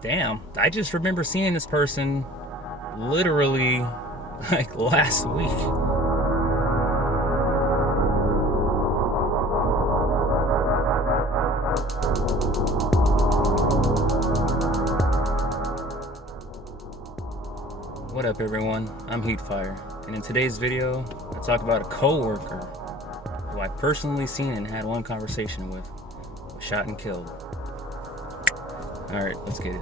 Damn, I just remember seeing this person literally like last week. What up, everyone? I'm Heatfire, and in today's video, I talk about a co-worker who I personally seen and had one conversation with, was shot and killed. Alright, let's get it.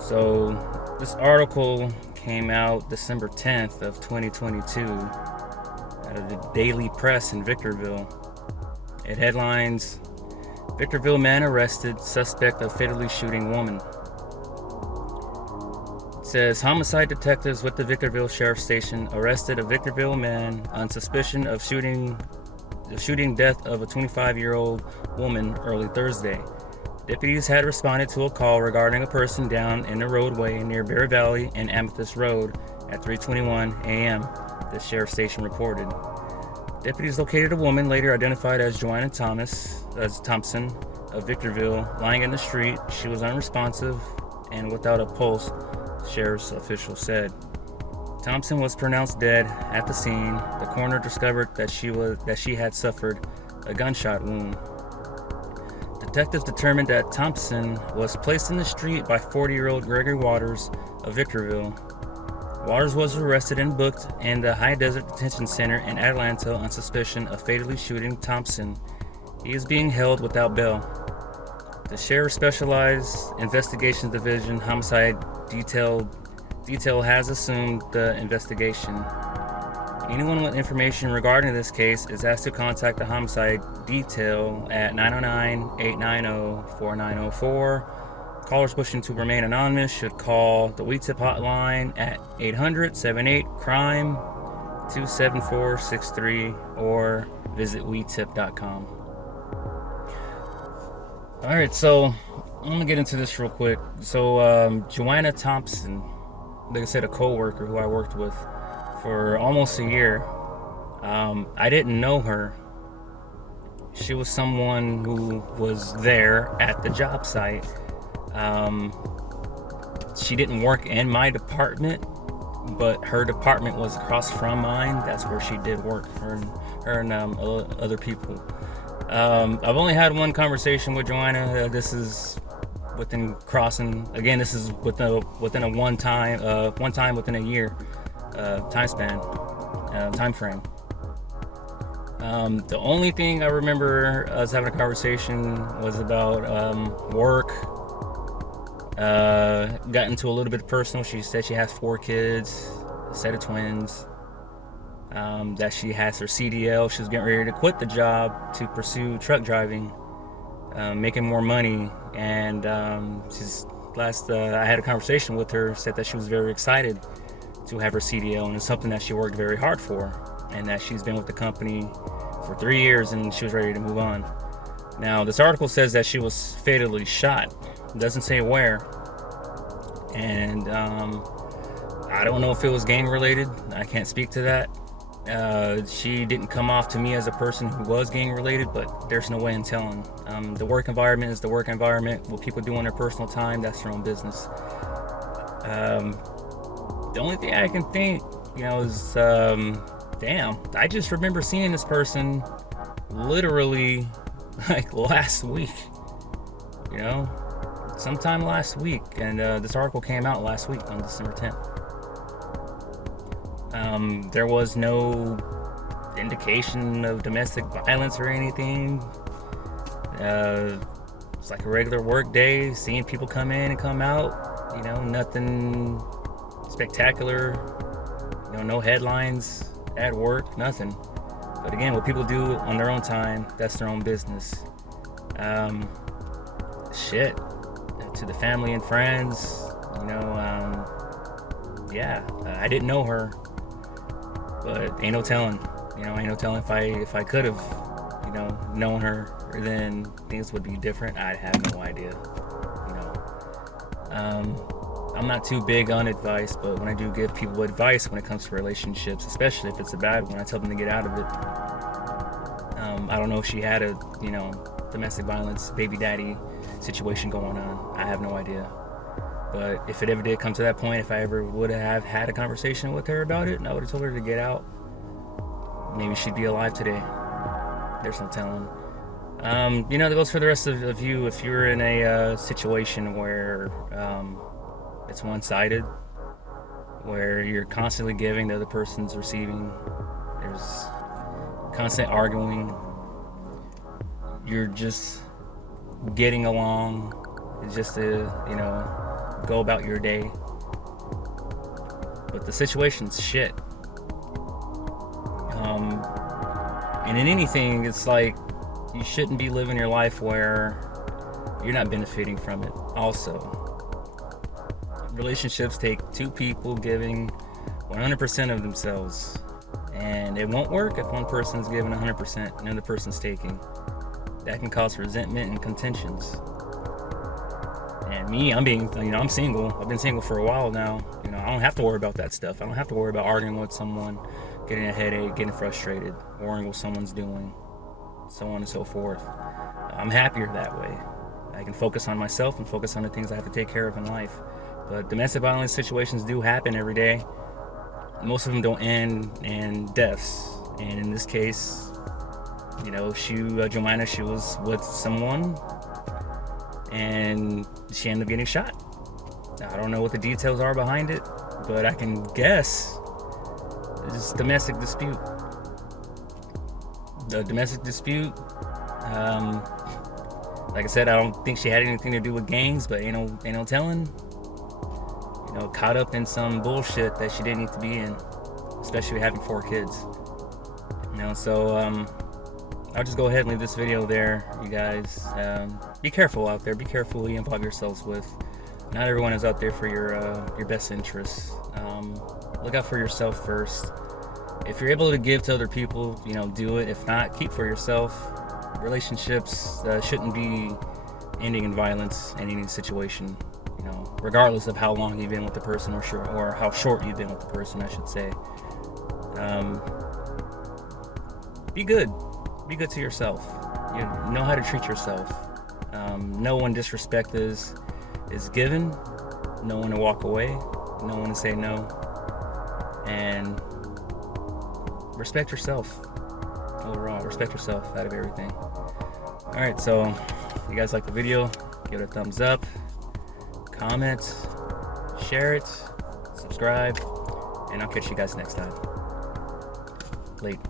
So, this article came out December 10th of 2022 out of the Daily Press in Victorville. It headlines, Victorville man arrested, suspect of fatally shooting woman. It says, homicide detectives with the Victorville Sheriff Station arrested a Victorville man on suspicion of the shooting death of a 25-year-old woman early Thursday. Deputies had responded to a call regarding a person down in the roadway near Bear Valley and Amethyst Road at 3:21 a.m., the sheriff station reported. Deputies located a woman later identified as Joanna Thompson of Victorville lying in the street. She was unresponsive and without a pulse, sheriff's official said. Thompson was pronounced dead at the scene. The coroner discovered that she had suffered a gunshot wound. Detectives determined that Thompson was placed in the street by 40-year-old Gregory Waters of Victorville. Waters was arrested and booked in the High Desert Detention Center in Atlanta on suspicion of fatally shooting Thompson. He is being held without bail. The Sheriff's Specialized Investigations Division Homicide Detail has assumed the investigation. Anyone with information regarding this case is asked to contact the Homicide Detail at 909-890-4904. Callers wishing to remain anonymous should call the We Tip hotline at 800-78-CRIME 27463 or visit WeTip.com. Alright, so I'm gonna get into this real quick. So Joanna Thompson, like I said, a co-worker who I worked with for almost a year. I didn't know her. She was someone who was there at the job site. She didn't work in my department, but her department was across from mine. That's where she did work, her and other people. I've only had one conversation with Joanna. This is within crossing. Again, this is within a one time within a year time frame. The only thing I remember us having a conversation was about work. Got into a little bit personal. She said she has 4 kids, a set of twins. That she has her CDL. She was getting ready to quit the job to pursue truck driving, making more money. And I had a conversation with her, said that she was very excited to have her CDL, and it's something that she worked very hard for, and that she's been with the company for 3 years and she was ready to move on. Now, this article says that she was fatally shot. It doesn't say where. And I don't know if it was gang related. I can't speak to that. She didn't come off to me as a person who was gang related, but there's no way in telling. The work environment is the work environment. What people do in their personal time, that's their own business. The only thing I can think, is, damn, I just remember seeing this person literally like last week, sometime last week. And this article came out last week on December 10th. There was no indication of domestic violence or anything. It's like a regular work day, seeing people come in and come out, nothing spectacular, no headlines at work, nothing. But again, what people do on their own time, that's their own business. Shit, to the family and friends, I didn't know her, but ain't no telling, if I could have, known her, then things would be different. I have no idea, I'm not too big on advice, but when I do give people advice when it comes to relationships, especially if it's a bad one, I tell them to get out of it. I don't know if she had the domestic violence, baby daddy situation going on. I have no idea. But if it ever did come to that point, if I ever would have had a conversation with her about it, and I would have told her to get out, maybe she'd be alive today. There's no telling. That goes for the rest of you. If you're in a situation where it's one-sided, where you're constantly giving, the other person's receiving, there's constant arguing, you're just getting along, just to, go about your day. But the situation's shit. And in anything, it's like you shouldn't be living your life where you're not benefiting from it. Also, relationships take two people giving 100% of themselves, and it won't work if one person's giving 100% and the other person's taking. That can cause resentment and contentions. And me, I'm single. I've been single for a while now. I don't have to worry about that stuff. I don't have to worry about arguing with someone, getting a headache, getting frustrated, worrying what someone's doing, so on and so forth. I'm happier that way. I can focus on myself and focus on the things I have to take care of in life. But domestic violence situations do happen every day. Most of them don't end in deaths. And in this case, Joanna, she was with someone and she ended up getting shot. I don't know what the details are behind it, but I can guess it's a domestic dispute. The domestic dispute, like I said, I don't think she had anything to do with gangs, but ain't no telling. Caught up in some bullshit that she didn't need to be in, especially having 4 kids. So I'll just go ahead and leave this video there, you guys. Be careful out there. Be careful who you involve yourselves with. Not everyone is out there for your best interests. Look out for yourself first. If you're able to give to other people, do it. If not, keep for yourself. Relationships shouldn't be ending in violence in any situation, regardless of how long you've been with the person or how short you've been with the person, I should say. Be good. Be good to yourself. Know how to treat yourself. Know when disrespect is given. Know when to walk away. Know when to say no. And respect yourself. Overall, respect yourself out of everything. Alright, so if you guys like the video, give it a thumbs up, comment, share it, subscribe, and I'll catch you guys next time. Late.